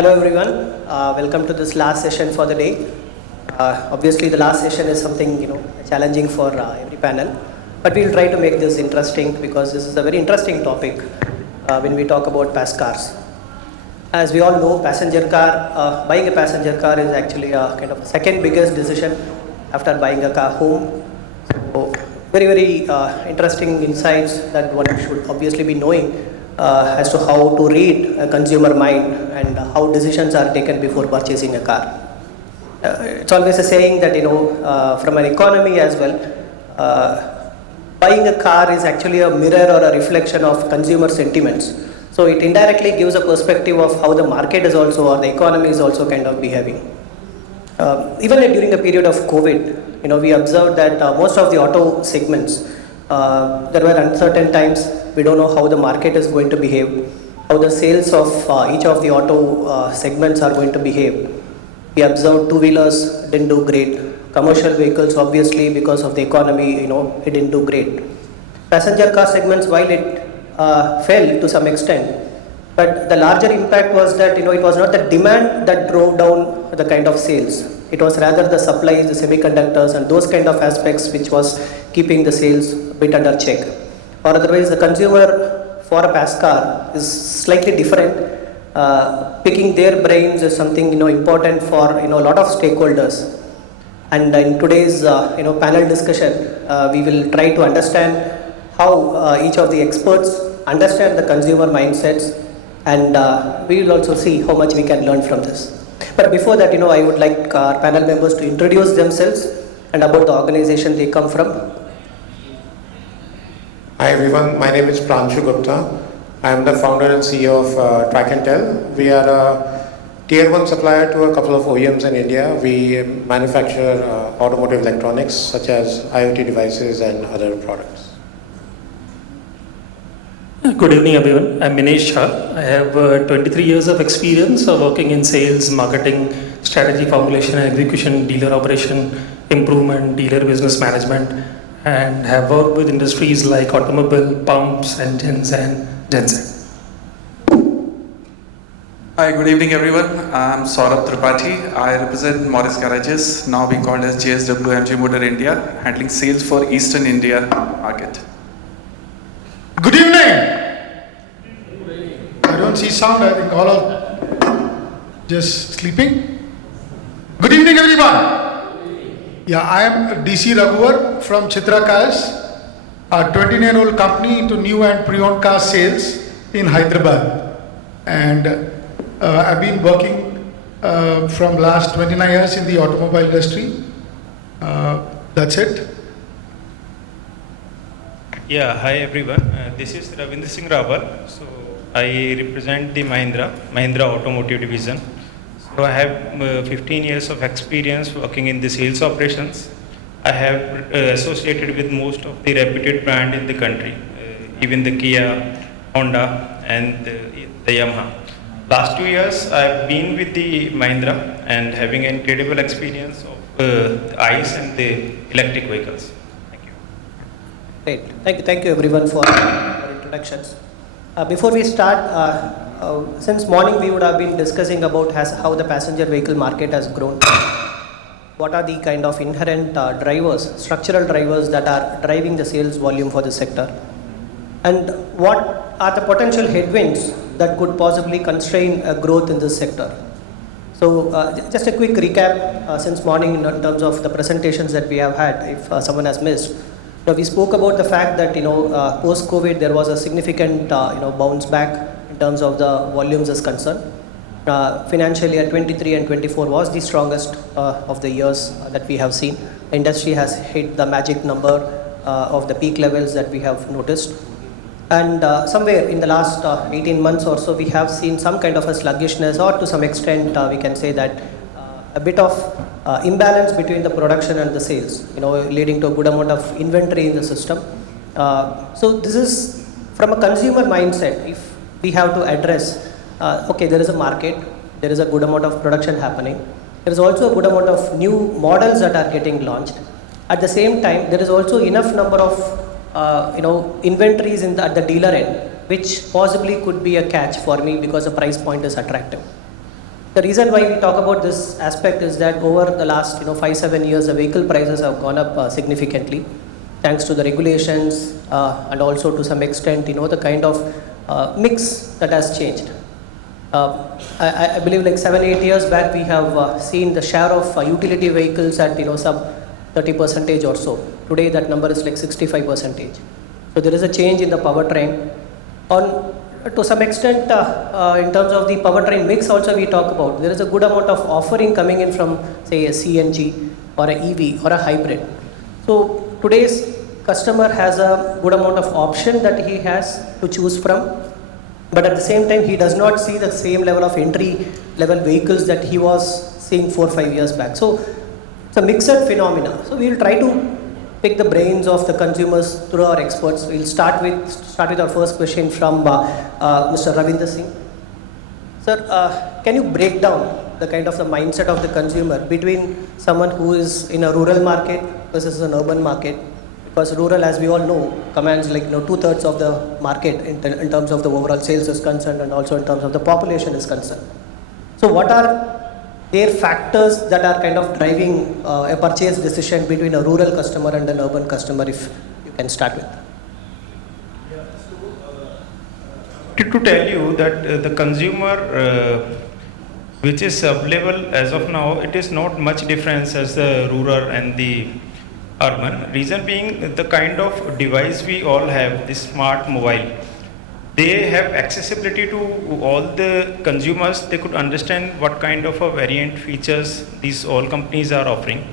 Hello everyone, welcome to this last session for the day. Obviously the last session is something challenging for every panel, but we'll try to make this interesting because this is a very interesting topic when we talk about pass cars. As we all know, buying a passenger car is actually a kind of second biggest decision after buying a car home. So very interesting insights that one should obviously be knowing as to how to read a consumer mind and how decisions are taken before purchasing a car. It's always a saying that from an economy as well, buying a car is actually a mirror or a reflection of consumer sentiments. So it indirectly gives a perspective of how the market is also or the economy is also kind of behaving. Even during a period of COVID, we observed that most of the auto segments, there were uncertain times. We don't know how the market is going to behave, how the sales of each of the auto segments are going to behave. We observed two-wheelers didn't do great. Commercial vehicles, obviously, because of the economy, it didn't do great. Passenger car segments, while it fell to some extent, but the larger impact was that, it was not the demand that drove down the kind of sales. It was rather the supplies, the semiconductors, and those kind of aspects which was keeping the sales a bit under check. Or otherwise, the consumer for a pass car is slightly different. Picking their brains is something important for a lot of stakeholders. And in today's panel discussion, we will try to understand how each of the experts understand the consumer mindsets, and we will also see how much we can learn from this. But before that, I would like our panel members to introduce themselves and about the organization they come from. Hi everyone, my name is Pranshu Gupta. I am the founder and CEO of Track and Tell. We are a tier 1 supplier to a couple of OEMs in India. We manufacture automotive electronics such as IoT devices and other products. Good evening everyone, I'm Minesh Shah. I have 23 years of experience of working in sales, marketing, strategy formulation and execution, dealer operation, improvement, dealer business management, and have worked with industries like automobile, pumps, engines and genset. Hi, good evening everyone. I'm Saurabh Tripathi. I represent Morris Garages, now being called as JSW MG Motor India, handling sales for Eastern India market. Good evening. I don't see sound. I think all are just sleeping. Good evening, everyone. Yeah, I am DC Raghuvar from Chitra Cars, a 29-year-old company into new and pre-owned car sales in Hyderabad. And I've been working from last 29 years in the automobile industry. That's it. Yeah, hi everyone. This is Ravindra Singh Rawal. So I represent the Mahindra Automotive Division. So I have 15 years of experience working in the sales operations. I have associated with most of the reputed brand in the country, even the Kia, Honda and the Yamaha. Last 2 years I've been with the Mahindra and having an incredible experience of the ICE and the electric vehicles. Great. Thank you everyone for your introductions. Before we start, since morning we would have been discussing about how the passenger vehicle market has grown. What are the kind of inherent drivers, structural drivers that are driving the sales volume for the sector? And what are the potential headwinds that could possibly constrain growth in this sector? So just a quick recap since morning in terms of the presentations that we have had, if someone has missed. We spoke about the fact that post-COVID there was a significant bounce back in terms of the volumes as concerned. Financial year 23 and 24 was the strongest of the years that we have seen. The industry has hit the magic number of the peak levels that we have noticed. And somewhere in the last 18 months or so, we have seen some kind of a sluggishness, or to some extent we can say that a bit of imbalance between the production and the sales, leading to a good amount of inventory in the system. So this is from a consumer mindset. If we have to address, okay, there is a market, there is a good amount of production happening. There is also a good amount of new models that are getting launched. At the same time, there is also enough number of inventories at the dealer end, which possibly could be a catch for me because the price point is attractive. The reason why we talk about this aspect is that over the last 5-7 years, the vehicle prices have gone up significantly, thanks to the regulations and also to some extent the kind of mix that has changed. I believe like 7-8 years back we have seen the share of utility vehicles at sub 30% or so. Today that number is like 65%. So there is a change in the powertrain. To some extent, in terms of the powertrain mix also we talk about, there is a good amount of offering coming in from say a CNG or a EV or a hybrid. So today's customer has a good amount of option that he has to choose from, but at the same time he does not see the same level of entry level vehicles that he was seeing 4-5 years back. So it's a mixed phenomena. So we will try to pick the brains of the consumers through our experts. We'll start with our first question from Mr. Ravinder Singh. Sir, can you break down the kind of the mindset of the consumer between someone who is in a rural market versus an urban market? Because rural, as we all know, commands like 2/3 of the market in terms of the overall sales is concerned and also in terms of the population is concerned. So what are their factors that are kind of driving a purchase decision between a rural customer and an urban customer, if you can start with? To tell you that the consumer which is available as of now, it is not much difference as the rural and the urban. Reason being the kind of device we all have, the smart mobile. They have accessibility to all the consumers. They could understand what kind of a variant features these all companies are offering.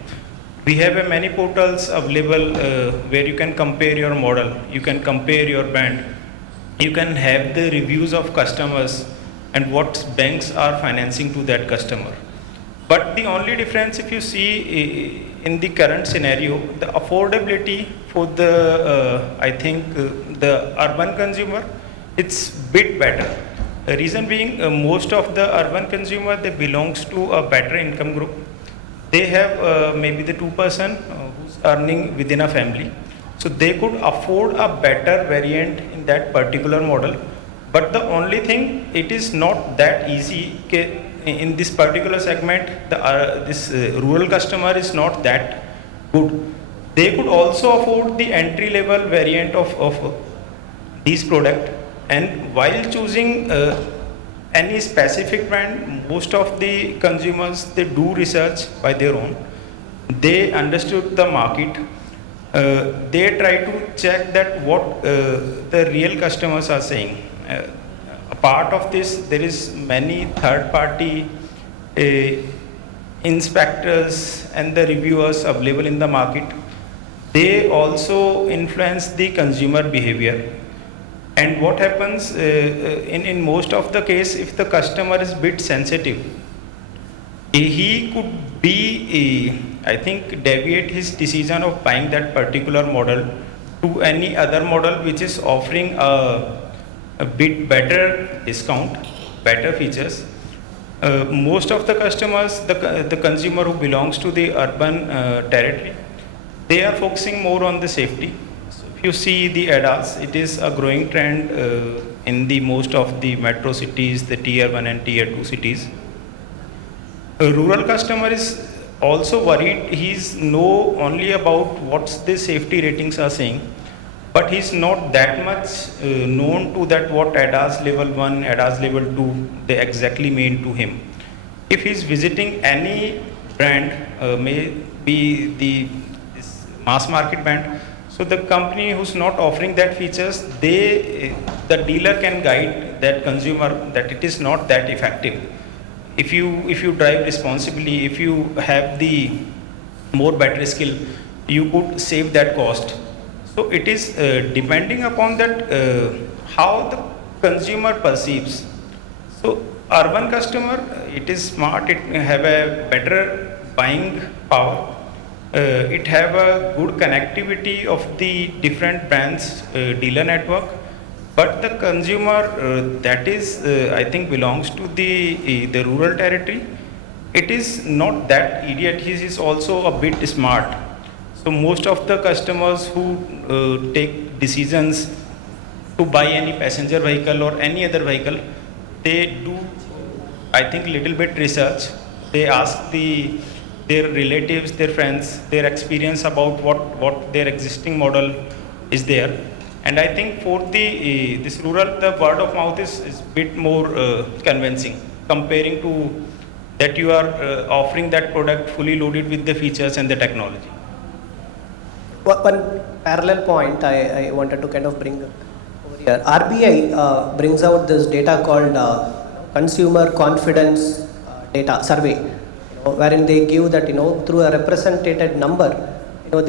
We have many portals available where you can compare your model, you can compare your brand, you can have the reviews of customers and what banks are financing to that customer. But the only difference, if you see in the current scenario, the affordability for the I think the urban consumer, it's bit better. The reason being, most of the urban consumer, they belongs to a better income group. They have maybe the 2% who's earning within a family. So they could afford a better variant in that particular model. But the only thing, it is not that easy. In this particular segment, this rural customer is not that good. They could also afford the entry level variant of these product. And while choosing any specific brand, most of the consumers, they do research by their own. They understood the market. They try to check that what the real customers are saying. A part of this, there is many third-party inspectors and the reviewers available in the market. They also influence the consumer behavior. And what happens in most of the case, if the customer is bit sensitive, he could be, I think, deviate his decision of buying that particular model to any other model which is offering a bit better discount, better features. Most of the customers, the consumer who belongs to the urban territory, they are focusing more on the safety. If you see the ADAS, it is a growing trend in the most of the metro cities, the tier 1 and tier 2 cities. A rural customer is also worried. He's know only about what the safety ratings are saying, but he's not that much known to that what ADAS level 1, ADAS level 2, they exactly mean to him. If he's visiting any brand, may be this mass market brand, so the company who's not offering that features, the dealer can guide that consumer that it is not that effective. If you drive responsibly, if you have the more better skill, you could save that cost. So it is depending upon that how the consumer perceives. So urban customer, it is smart, it have a better buying power. It have a good connectivity of the different brands dealer network, but the consumer that is I think belongs to the rural territory, it is not that idiot. He is also a bit smart. So most of the customers who take decisions to buy any passenger vehicle or any other vehicle, they do I think little bit research. They ask their relatives, their friends, their experience about what their existing model is there. And I think for this rural, the word of mouth is bit more convincing comparing to that you are offering that product fully loaded with the features and the technology. One parallel point I wanted to kind of bring over here. RBI brings out this data called consumer confidence data survey, wherein they give that, through a represented number,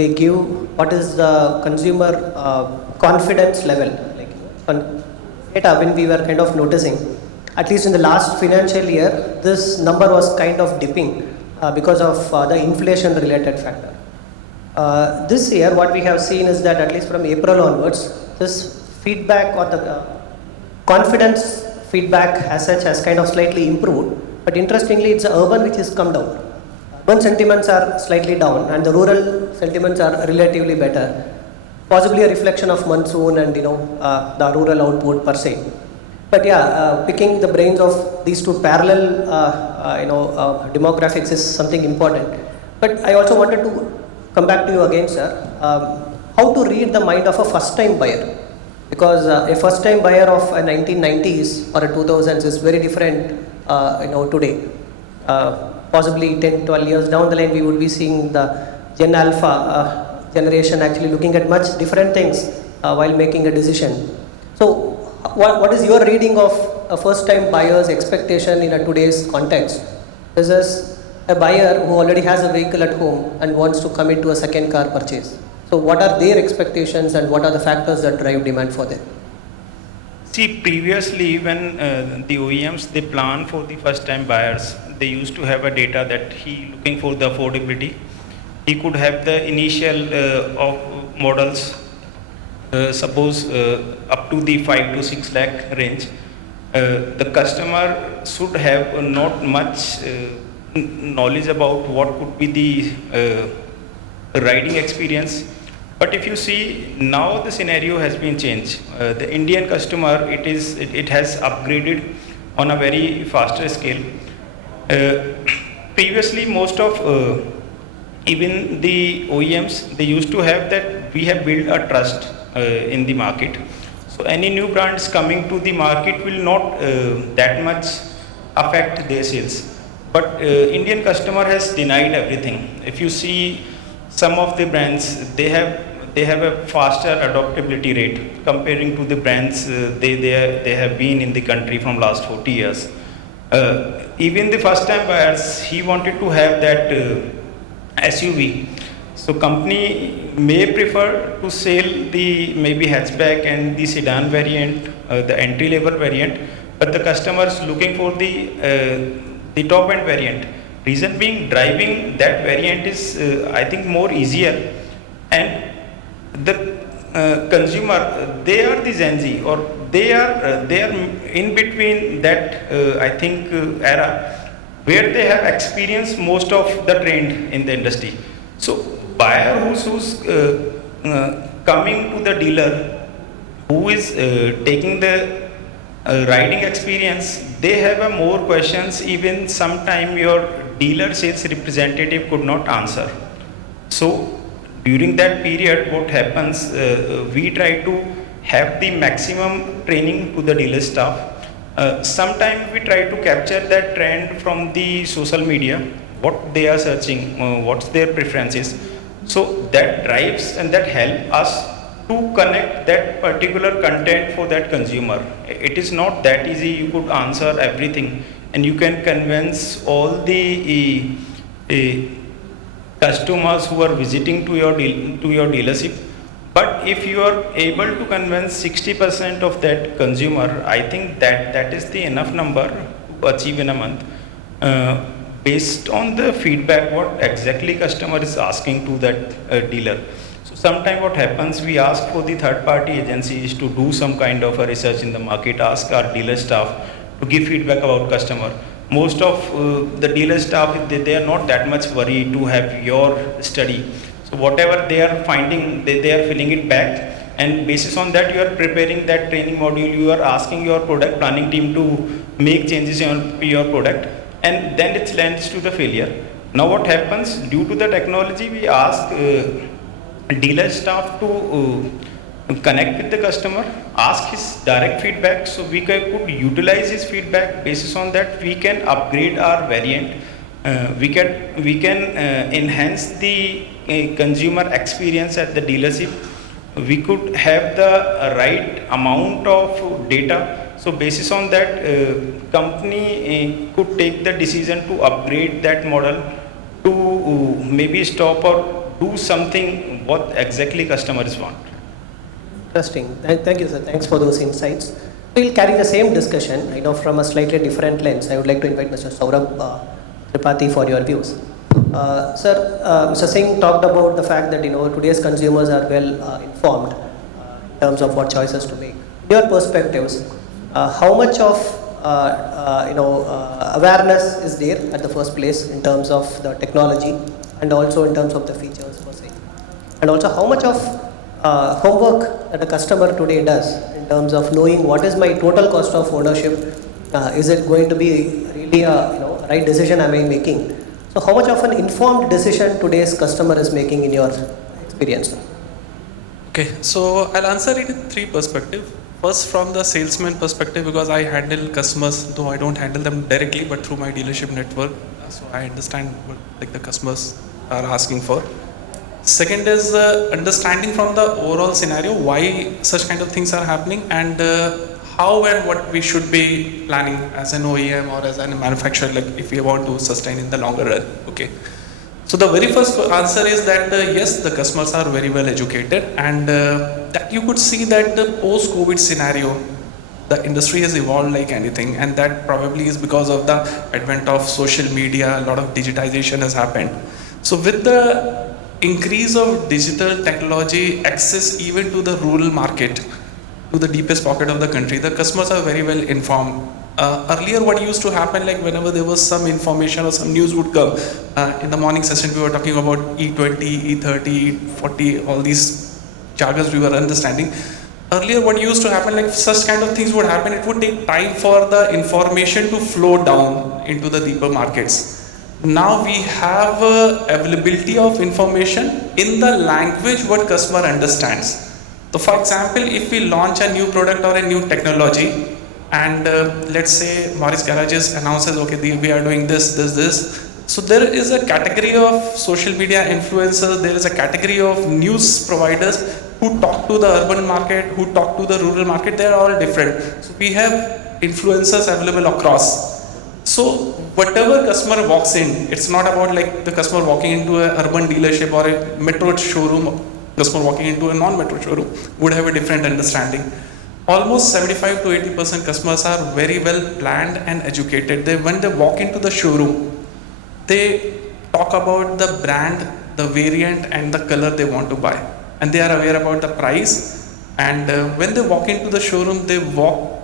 they give what is the consumer confidence level, like data. When we were kind of noticing, at least in the last financial year, this number was kind of dipping because of the inflation related factor. This year, what we have seen is that at least from April onwards, this feedback or the confidence feedback as such has kind of slightly improved. But interestingly, it's the urban which has come down. Urban sentiments are slightly down, and the rural sentiments are relatively better. Possibly a reflection of monsoon and the rural output per se. But yeah, picking the brains of these two parallel demographics is something important. But I also wanted to come back to you again, sir. How to read the mind of a first-time buyer? Because a first-time buyer of a 1990s or a 2000s is very different, today. Possibly 10, 12 years down the line, we would be seeing the Gen Alpha generation actually looking at much different things while making a decision. So, what is your reading of a first-time buyer's expectation in a today's context? This is a buyer who already has a vehicle at home and wants to commit to a second car purchase. So what are their expectations and what are the factors that drive demand for them? See, previously when the OEMs, they plan for the first time buyers, they used to have a data that he looking for the affordability. He could have the initial of models, suppose up to the 5 to 6 lakh range. The customer should have not much knowledge about what could be the riding experience. But if you see, now the scenario has been changed. The Indian customer, it has upgraded on a very faster scale. Previously, most of even the OEMs, they used to have that we have built a trust in the market. So any new brands coming to the market will not that much affect their sales. But Indian customer has denied everything. If you see some of the brands, they have a faster adoptability rate comparing to the brands they have been in the country from last 40 years. Even the first time buyers, he wanted to have that SUV. So company may prefer to sell the maybe hatchback and the sedan variant, the entry level variant, but the customers looking for the top end variant. Reason being, driving that variant is I think more easier, and the consumer, they are the Gen Z, or they are in between that I think era where they have experienced most of the trend in the industry. So buyer who's coming to the dealer, who is taking the riding experience, they have a more questions even sometime your dealer sales representative could not answer. So during that period, what happens, we try to have the maximum training to the dealer staff. Sometimes we try to capture that trend from the social media, what they are searching, what's their preferences. So that drives and that helps us to connect that particular content for that consumer. It is not that easy, you could answer everything and you can convince all the customers who are visiting to your dealership. But if you are able to convince 60% of that consumer, I think that is the enough number to achieve in a month. Based on the feedback, what exactly customer is asking to that dealer. So sometimes what happens, we ask for the third party agencies to do some kind of a research in the market, ask our dealer staff to give feedback about customer. Most of the dealer staff, they are not that much worried to have your study. So whatever they are finding, they are filling it back, and basis on that you are preparing that training module, you are asking your product planning team to make changes on your product, and then it lands to the failure. Now what happens, due to the technology, we ask dealer staff to connect with the customer, ask his direct feedback, so we could utilize his feedback. Basis on that, we can upgrade our variant. We can enhance the consumer experience at the dealership. We could have the right amount of data. So basis on that, company could take the decision to upgrade that model, to maybe stop or do something what exactly customers want. Interesting. Thank you, sir. Thanks for those insights. We'll carry the same discussion, from a slightly different lens. I would like to invite Mr. Saurabh Tripathi for your views. Sir, Mr. Singh talked about the fact that today's consumers are well informed in terms of what choices to make. In your perspectives, how much of awareness is there at the first place in terms of the technology and also in terms of the features per se, and also how much of homework that a customer today does in terms of knowing what is my total cost of ownership? Is it going to be really a right decision am I making? So how much of an informed decision today's customer is making in your experience? Okay, so I'll answer it in three perspectives. First, from the salesman perspective, because I handle customers, though I don't handle them directly, but through my dealership network, so I understand what the customers are asking for. Second is understanding from the overall scenario why such kind of things are happening, and how and what we should be planning as an OEM or as a manufacturer, like if we want to sustain in the longer run. Okay. So the very first answer is that yes, the customers are very well educated, and that you could see that the post-COVID scenario, the industry has evolved like anything, and that probably is because of the advent of social media. A lot of digitization has happened. So with the increase of digital technology access even to the rural market, to the deepest pocket of the country, the customers are very well informed. Earlier, what used to happen, like whenever there was some information or some news would come, in the morning session we were talking about E20, E30, E40, all these jargons we were understanding. Earlier, what used to happen, like such kind of things would happen, it would take time for the information to flow down into the deeper markets. Now we have availability of information in the language what customer understands. So for example, if we launch a new product or a new technology, and let's say Morris Garages announces, okay, we are doing this. So there is a category of social media influencers, there is a category of news providers who talk to the urban market, who talk to the rural market. They are all different. So we have influencers available across. So whatever customer walks in, it's not about like the customer walking into an urban dealership or a metro showroom. Customer walking into a non-metro showroom would have a different understanding. Almost 75 to 80% customers are very well planned and educated. When they walk into the showroom, they talk about the brand, the variant and the color they want to buy. And they are aware about the price. And when they walk into the showroom, they walk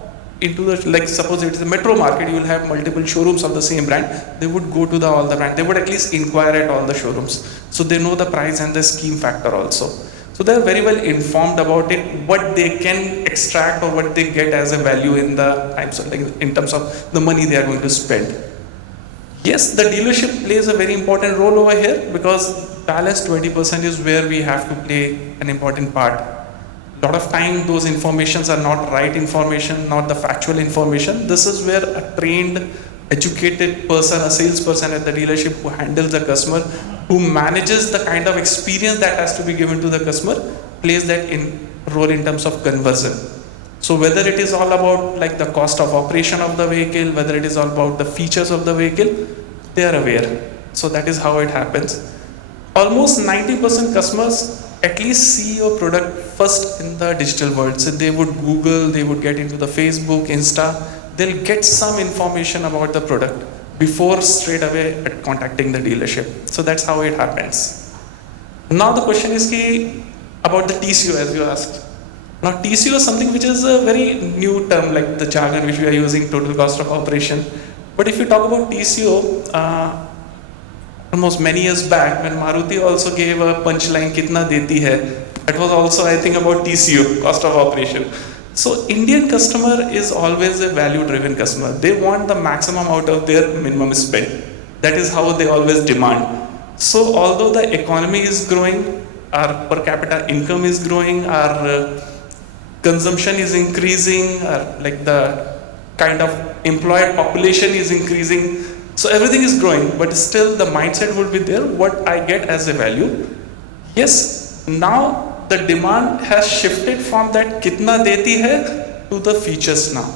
into the, like suppose it is a metro market, you will have multiple showrooms of the same brand. They would go to all the brand. They would at least inquire at all the showrooms. So they know the price and the scheme factor also. So they are very well informed about it, what they can extract or what they get as a value in the times of, like in terms of the money they are going to spend. Yes, the dealership plays a very important role over here, because balance 20% is where we have to play an important part. A lot of time those informations are not right information, not the factual information. This is where a trained, educated person, a salesperson at the dealership who handles the customer, who manages the kind of experience that has to be given to the customer, plays that role in terms of conversion. So whether it is all about like the cost of operation of the vehicle, whether it is all about the features of the vehicle, they are aware. So that is how it happens. Almost 90% customers at least see your product first in the digital world. So they would Google, they would get into the Facebook, Insta, they'll get some information about the product before straight away contacting the dealership. So that's how it happens. Now the question is about the TCO, as you asked. Now TCO is something which is a very new term, like the jargon which we are using, total cost of operation. But if you talk about TCO, almost many years back when Maruti also gave a punchline, kitna deti hai, that was also I think about TCO, cost of operation. So Indian customer is always a value-driven customer. They want the maximum out of their minimum spend. That is how they always demand. So although the economy is growing, our per capita income is growing, our consumption is increasing, like the kind of employed population is increasing. So everything is growing, but still the mindset would be there, what I get as a value. Yes, now the demand has shifted from that kitna deti hai to the features now.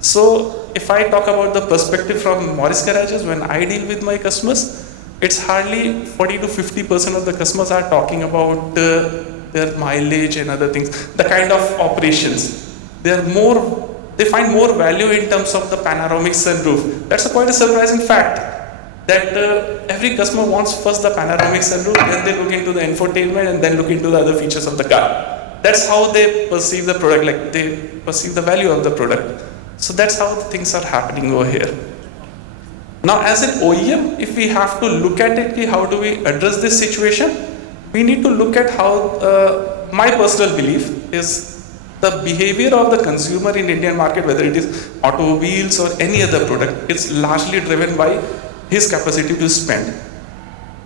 So if I talk about the perspective from Morris Garages, when I deal with my customers, it's hardly 40 to 50% of the customers are talking about their mileage and other things, the kind of operations. They find more value in terms of the panoramic sunroof. That's quite a surprising fact that every customer wants first the panoramic sunroof, then they look into the infotainment and then look into the other features of the car. That's how they perceive the product, like they perceive the value of the product. So that's how the things are happening over here. Now as an OEM, if we have to look at it, how do we address this situation? We need to look at how, my personal belief is the behavior of the consumer in Indian market, whether it is automobiles or any other product, it's largely driven by his capacity to spend.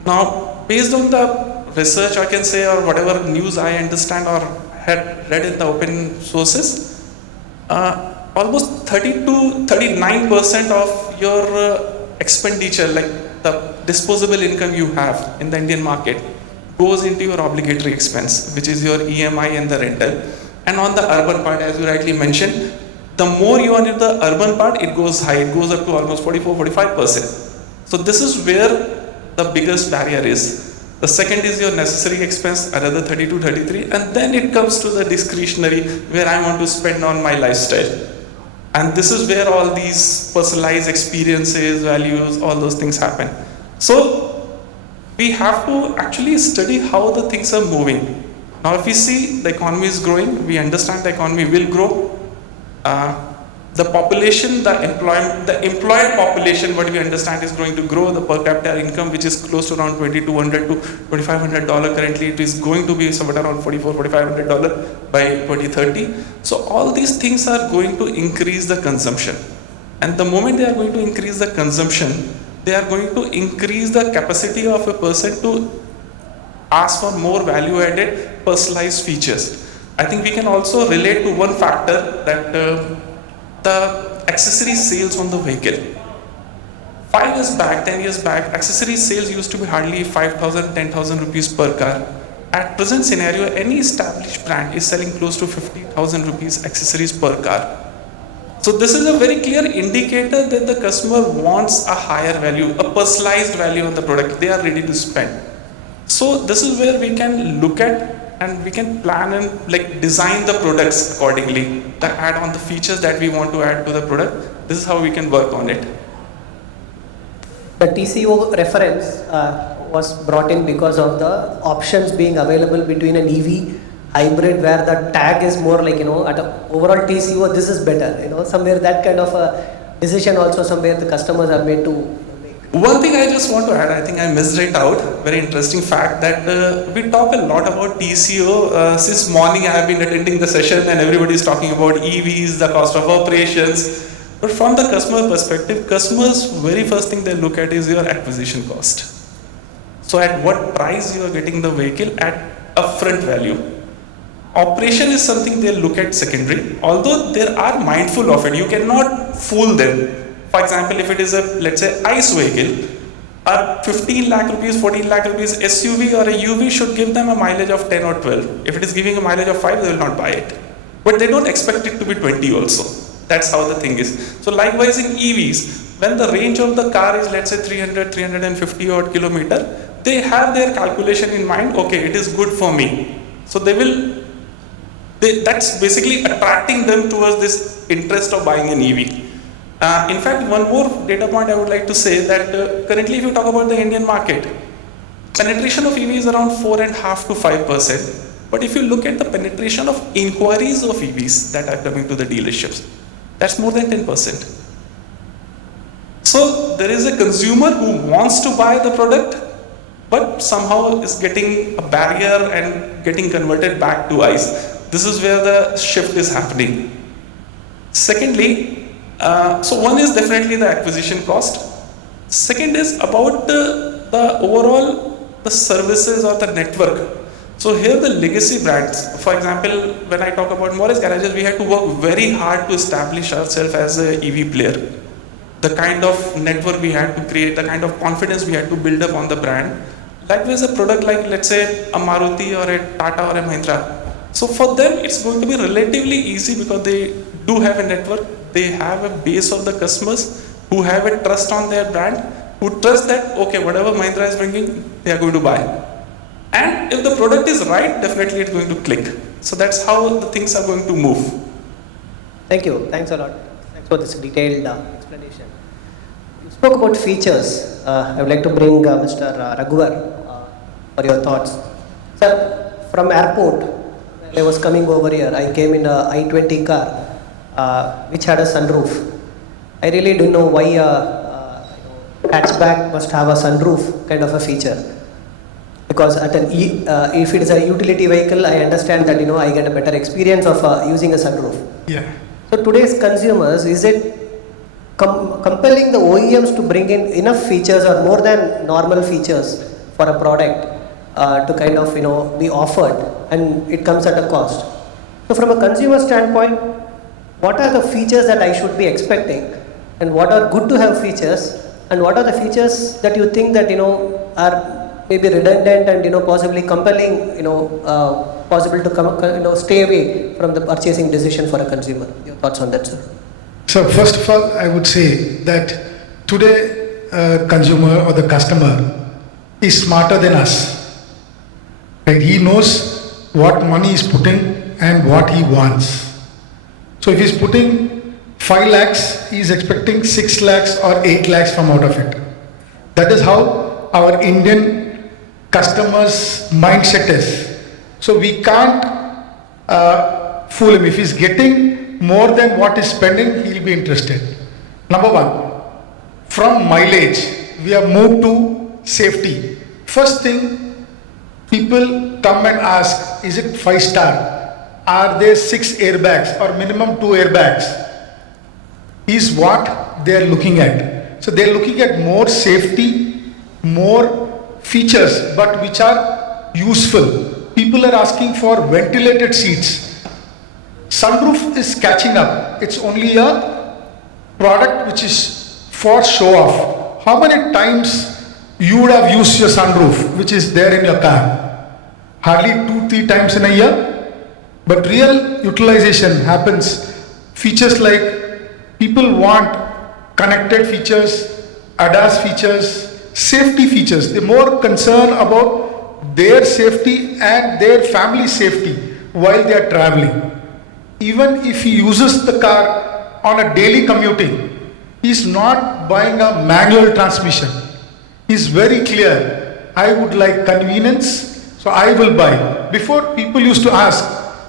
Now, based on the research I can say, or whatever news I understand or had read in the open sources, almost 30 to 39% of your expenditure, like the disposable income you have in the Indian market, goes into your obligatory expense, which is your EMI and the rental. And on the urban part, as you rightly mentioned, the more you are in the urban part, it goes high, it goes up to almost 44-45%. So this is where the biggest barrier is. The second is your necessary expense, another 32-33, and then it comes to the discretionary, where I want to spend on my lifestyle. And this is where all these personalized experiences, values, all those things happen. So we have to actually study how the things are moving. Now if we see the economy is growing, we understand the economy will grow. The population, the employed population, what we understand is going to grow. The per capita income, which is close to around $2,200 to $2,500 currently, it is going to be somewhere around $4,400-$4,500 by 2030. So all these things are going to increase the consumption. And the moment they are going to increase the consumption, they are going to increase the capacity of a person to ask for more value-added, personalized features. I think we can also relate to one factor that the accessory sales on the vehicle. 5 years back, 10 years back, accessory sales used to be hardly 5,000, 10,000 rupees per car. At present scenario, any established brand is selling close to 50,000 rupees accessories per car. So this is a very clear indicator that the customer wants a higher value, a personalized value on the product. They are ready to spend. So this is where we can look at and we can plan and like design the products accordingly, to add on the features that we want to add to the product. This is how we can work on it. The TCO reference was brought in because of the options being available between an EV hybrid, where the tag is more like, at a overall TCO, this is better. Somewhere that kind of a decision also somewhere the customers are made to make. One thing I just want to add, I think I missed it out, very interesting fact that we talk a lot about TCO. Since morning I have been attending the session and everybody is talking about EVs, the cost of operations. But from the customer perspective, customers very first thing they look at is your acquisition cost. So at what price you are getting the vehicle at upfront value. Operation is something they look at secondary, although they are mindful of it. You cannot fool them. For example, if it is a, let's say, ICE vehicle, a 15 lakh rupees, 14 lakh rupees SUV or a UV should give them a mileage of 10 or 12. If it is giving a mileage of 5, they will not buy it. But they don't expect it to be 20 also. That's how the thing is. So likewise in EVs, when the range of the car is, let's say, 300, 350 odd kilometer, they have their calculation in mind, okay, it is good for me. So that's basically attracting them towards this interest of buying an EV. In fact, one more data point I would like to say that currently if you talk about the Indian market, penetration of EV is around 4.5 to 5%. But if you look at the penetration of inquiries of EVs that are coming to the dealerships, that's more than 10%. So there is a consumer who wants to buy the product, but somehow is getting a barrier and getting converted back to ICE. This is where the shift is happening. Secondly, so one is definitely the acquisition cost. Second is about the overall the services or the network. So here the legacy brands, for example, when I talk about Morris Garages, we had to work very hard to establish ourselves as a EV player. The kind of network we had to create, the kind of confidence we had to build up on the brand. Likewise, a product like, let's say, a Maruti or a Tata or a Mahindra. So for them, it's going to be relatively easy because they do have a network. They have a base of the customers who have a trust on their brand, who trust that, okay, whatever Mahindra is bringing, they are going to buy. And if the product is right, definitely it's going to click. So that's how the things are going to move. Thank you. Thanks a lot. Thanks for this detailed explanation. You spoke about features. I would like to bring Mr. Raghuvar for your thoughts. Sir, from airport, when I was coming over here, I came in a i20 car which had a sunroof. I really didn't know why hatchback must have a sunroof kind of a feature. Because at an if it is a utility vehicle, I understand that I get a better experience of using a sunroof. Yeah. So today's consumers, is it compelling the OEMs to bring in enough features or more than normal features for a product to kind of be offered, and it comes at a cost? So from a consumer standpoint, what are the features that I should be expecting, and what are good to have features, and what are the features that you think that are maybe redundant and possibly compelling, possible to stay away from the purchasing decision for a consumer? Your thoughts on that, sir? So first of all, I would say that today consumer or the customer is smarter than us. Right? He knows what money is putting and what he wants. So if he's putting 5 lakhs, he is expecting 6 lakhs or 8 lakhs from out of it. That is how our Indian customer's mindset is. So we can't fool him. If he's getting more than what he's spending, he'll be interested. Number one, from mileage, we have moved to safety. First thing, people come and ask, is it 5-star? Are there 6 airbags or minimum 2 airbags? Is what they are looking at. So they are looking at more safety, more features, but which are useful. People are asking for ventilated seats. Sunroof is catching up. It's only a product which is for show off. How many times you would have used your sunroof which is there in your car? Hardly 2-3 times in a year. But real utilization happens. Features like people want connected features, ADAS features, safety features. They're more concerned about their safety and their family safety while they are traveling. Even if he uses the car on a daily commuting, he's not buying a manual transmission. He's very clear, I would like convenience, so I will buy. Before, people used to ask,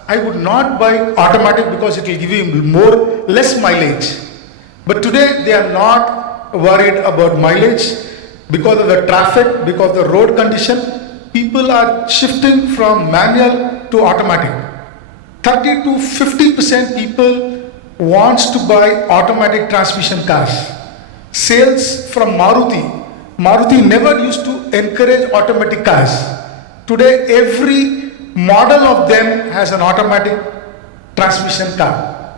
I would not buy automatic because it will give you less mileage. But today they are not worried about mileage. Because of the traffic, because of the road condition, people are shifting from manual to automatic. 30 to 50% people wants to buy automatic transmission cars. Sales from Maruti never used to encourage automatic cars. Today every model of them has an automatic transmission car.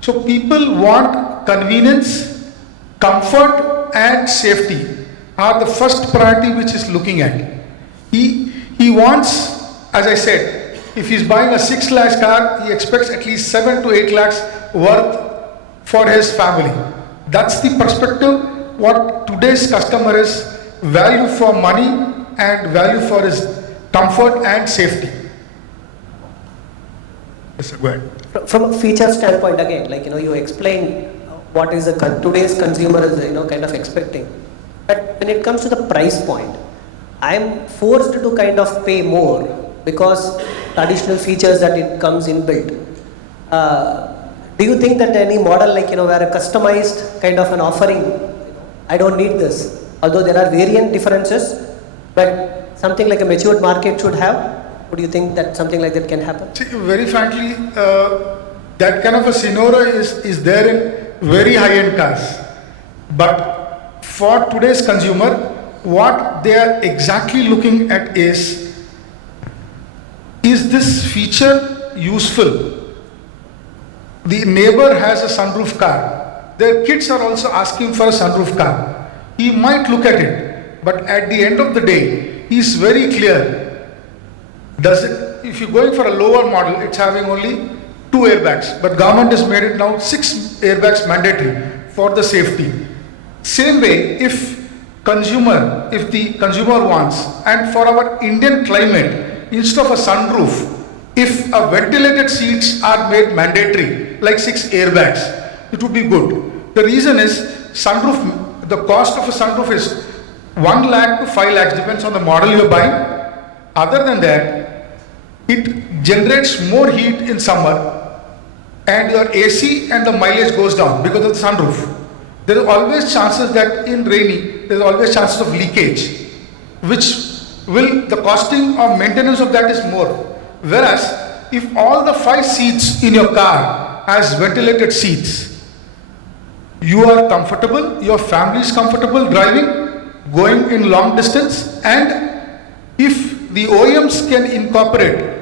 So people want convenience, comfort and safety are the first priority which is looking at. He wants, as I said, if he's buying a 6 lakhs car, he expects at least 7 to 8 lakhs worth for his family. That's the perspective what today's customer is, value for money and value for his comfort and safety. Yes, go ahead. From a feature standpoint, again, you explained what is today's consumer is kind of expecting. But when it comes to the price point, I am forced to kind of pay more because additional features that it comes inbuilt. Do you think that any model where a customized kind of an offering, I don't need this, although there are variant differences, but something like a matured market should have, Would you think that something like that can happen? See, very frankly, that kind of a scenario is there in very high-end cars. But for today's consumer, what they are exactly looking at is this feature useful? The neighbor has a sunroof car. Their kids are also asking for a sunroof car. He might look at it, but at the end of the day, he is very clear. If you're going for a lower model, it's having only 2 airbags, but government has made it now 6 airbags mandatory for the safety. Same way, if the consumer wants, and for our Indian climate, instead of a sunroof, if a ventilated seats are made mandatory, like 6 airbags, it would be good. The reason is sunroof, the cost of a sunroof is 1 lakh to 5 lakhs, depends on the model you're buying. Other than that, it generates more heat in summer and your AC and the mileage goes down because of the sunroof. There are always chances that in rainy, there is always chances of leakage, the costing of maintenance of that is more. Whereas, if all the 5 seats in your car has ventilated seats, you are comfortable, your family is comfortable driving, going in long distance, and if the OEMs can incorporate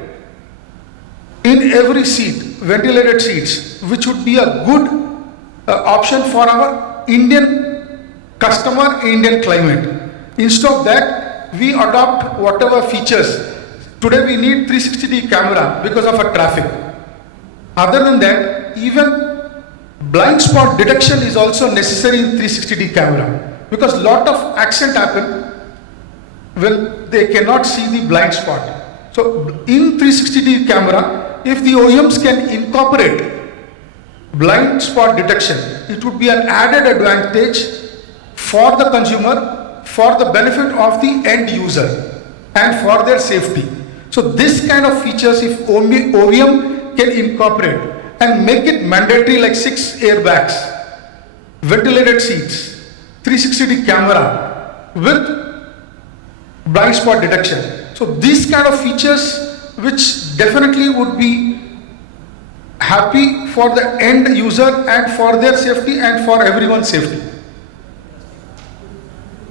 in every seat ventilated seats, which would be a good option for our Indian customer, Indian climate. Instead of that, we adopt whatever features. Today we need 360D camera because of our traffic. Other than that, even blind spot detection is also necessary in 360D camera because lot of accident happen when they cannot see the blind spot. So in 360D camera, if the OEMs can incorporate blind spot detection, it would be an added advantage for the consumer, for the benefit of the end user and for their safety. So this kind of features, if OEM can incorporate and make it mandatory like 6 airbags, ventilated seats, 360D camera with blind spot detection. So these kind of features which definitely would be happy for the end user and for their safety and for everyone's safety.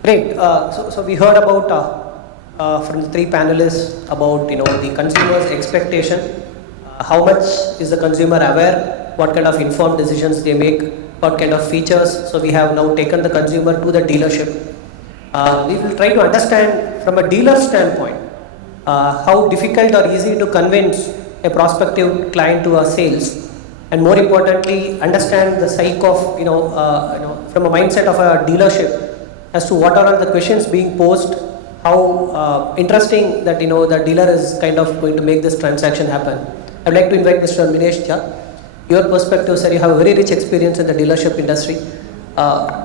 Great. So we heard about from the 3 panelists about the consumer's expectation. How much is the consumer aware? What kind of informed decisions they make? What kind of features? So we have now taken the consumer to the dealership. We will try to understand from a dealer standpoint how difficult or easy to convince a prospective client to a sales, and more importantly, understand the psyche of from a mindset of a dealership as to what are the questions being posed, how interesting that the dealer is kind of going to make this transaction happen. I would like to invite Mr. Minesh Jha. Your perspective, sir, you have a very rich experience in the dealership industry.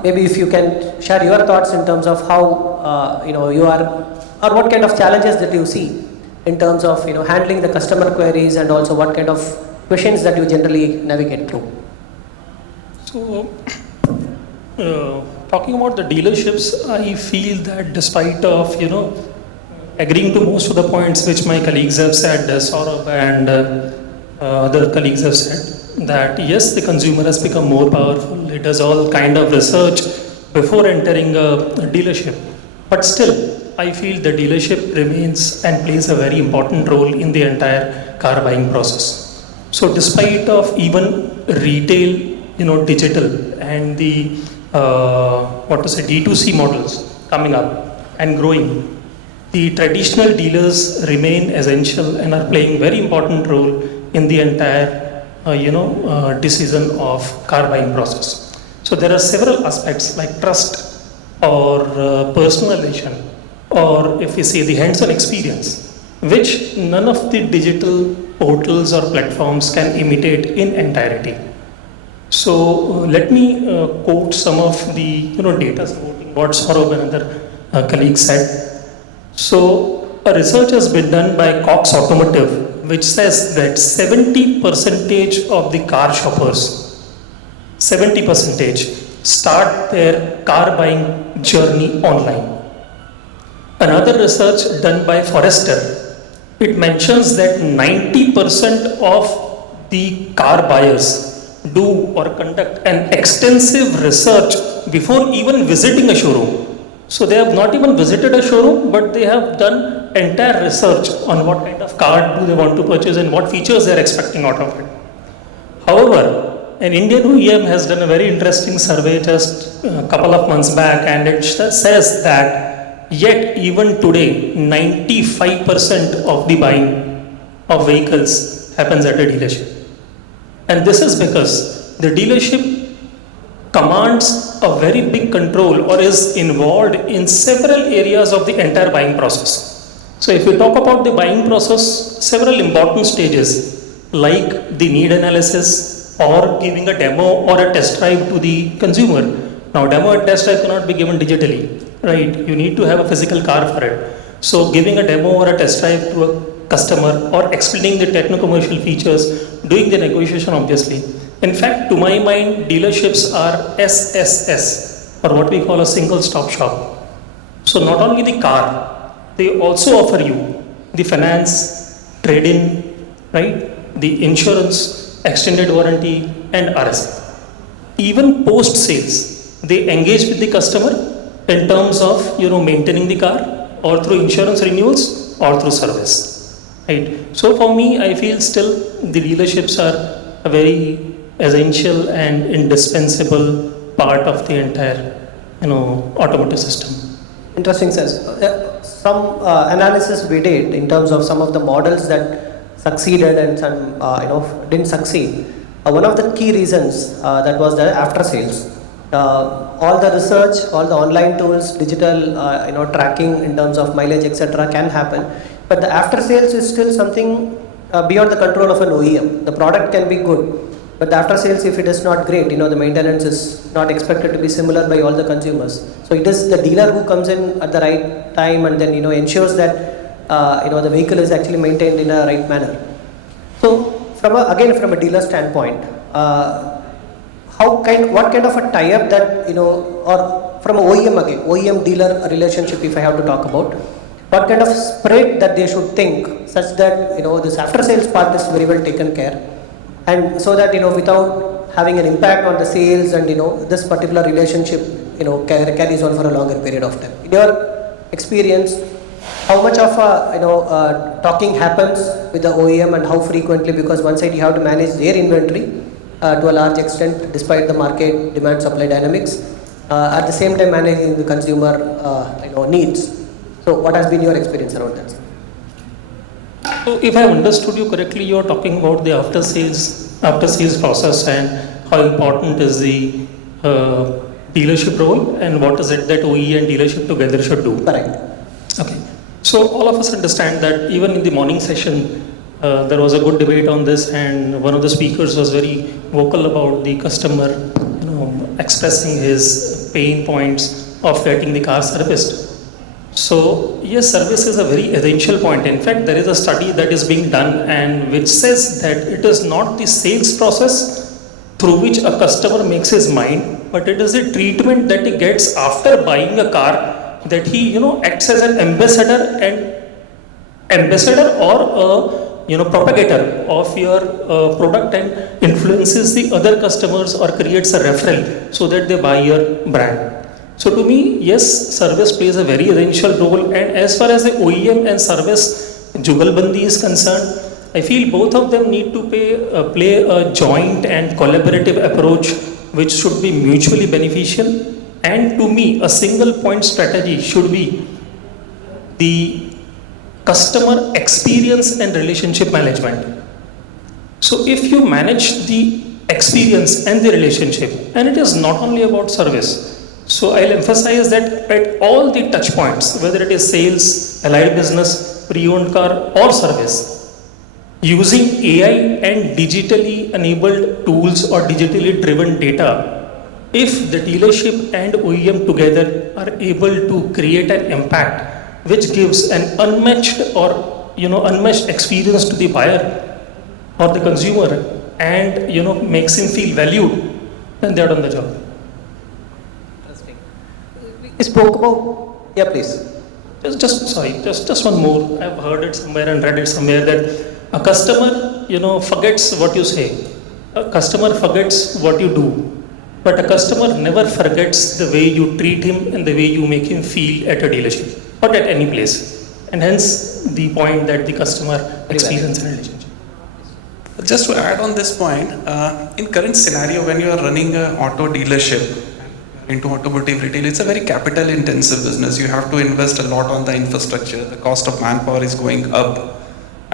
Maybe if you can share your thoughts in terms of how you are, or what kind of challenges that you see in terms of handling the customer queries, and also what kind of questions that you generally navigate through. So, talking about the dealerships, I feel that despite of agreeing to most of the points which my colleagues have said, Saurabh and other colleagues have said, that yes, the consumer has become more powerful. It does all kind of research before entering a dealership, but still, I feel the dealership remains and plays a very important role in the entire car buying process. So despite of even retail, digital and the D2C models coming up and growing, the traditional dealers remain essential and are playing very important role in the entire decision of car buying process. So there are several aspects like trust or personalization, or if we say the hands-on experience, which none of the digital portals or platforms can imitate in entirety. So let me quote some of the data supporting what Saurabh and other colleagues said. So a research has been done by Cox Automotive, which says that 70% of the car shoppers, 70% start their car buying journey online. Another research done by Forrester it mentions that 90% of the car buyers do or conduct an extensive research before even visiting a showroom. So they have not even visited a showroom, but they have done entire research on what kind of car do they want to purchase and what features they are expecting out of it. However, an Indian OEM has done a very interesting survey just a couple of months back, and it says that yet even today, 95% of the buying of vehicles happens at a dealership. And this is because the dealership commands a very big control or is involved in several areas of the entire buying process. So if we talk about the buying process, several important stages like the need analysis or giving a demo or a test drive to the consumer. Now demo and test drive cannot be given digitally, right? You need to have a physical car for it. So giving a demo or a test drive to a customer or explaining the techno-commercial features, doing the negotiation obviously. In fact, to my mind, dealerships are SSS, or what we call a single stop shop. So not only the car, they also offer you the finance, trade-in, right? The insurance, extended warranty and RS. Even post-sales, they engage with the customer in terms of maintaining the car or through insurance renewals or through service, right? So for me, I feel still the dealerships are a very essential and indispensable part of the entire automotive system. Interesting, sir. Some analysis we did in terms of some of the models that succeeded and some didn't succeed. One of the key reasons that was the after sales. All the research, all the online tools, digital tracking in terms of mileage, etc. can happen, but the after sales is still something beyond the control of an OEM. The product can be good, but the after sales, if it is not great, the maintenance is not expected to be similar by all the consumers. So it is the dealer who comes in at the right time and then ensures that the vehicle is actually maintained in a right manner. So from a dealer standpoint, what kind of a tie-up that or from an OEM dealer relationship, if I have to talk about, what kind of spread that they should think such that this after sales part is very well taken care, and so that without having an impact on the sales and this particular relationship carries on for a longer period of time. In your experience, how much of talking happens with the OEM and how frequently? Because one side you have to manage their inventory to a large extent despite the market demand supply dynamics, at the same time managing the consumer needs. So what has been your experience around that? So if I understood you correctly, you are talking about the after sales process and how important is the dealership role and what is it that OE and dealership together should do. Correct. Okay. So all of us understand that even in the morning session, there was a good debate on this, and one of the speakers was very vocal about the customer, expressing his pain points of getting the car serviced. So yes, service is a very essential point. In fact, there is a study that is being done and which says that it is not the sales process through which a customer makes his mind, but it is the treatment that he gets after buying a car, that he acts as an ambassador or a propagator of your product and influences the other customers or creates a referral so that they buy your brand. So to me, yes, service plays a very essential role, and as far as the OEM and service jugalbandi is concerned, I feel both of them need to play a joint and collaborative approach which should be mutually beneficial, and to me a single point strategy should be the customer experience and relationship management. So if you manage the experience and the relationship, and it is not only about service, so I'll emphasize that at all the touch points, whether it is sales, allied business, pre-owned car or service, using AI and digitally enabled tools or digitally driven data, if the dealership and OEM together are able to create an impact which gives an unmatched experience to the buyer or the consumer and makes him feel valued, then they're done the job. Interesting. We spoke about, yeah, please. Just one more. I've heard it somewhere and read it somewhere that a customer, forgets what you say. A customer forgets what you do, but a customer never forgets the way you treat him and the way you make him feel at a dealership or at any place. And hence the point that the customer experience and relationship. Just to add on this point, in current scenario, when you are running an auto dealership into automotive retail, it's a very capital intensive business. You have to invest a lot on the infrastructure. The cost of manpower is going up.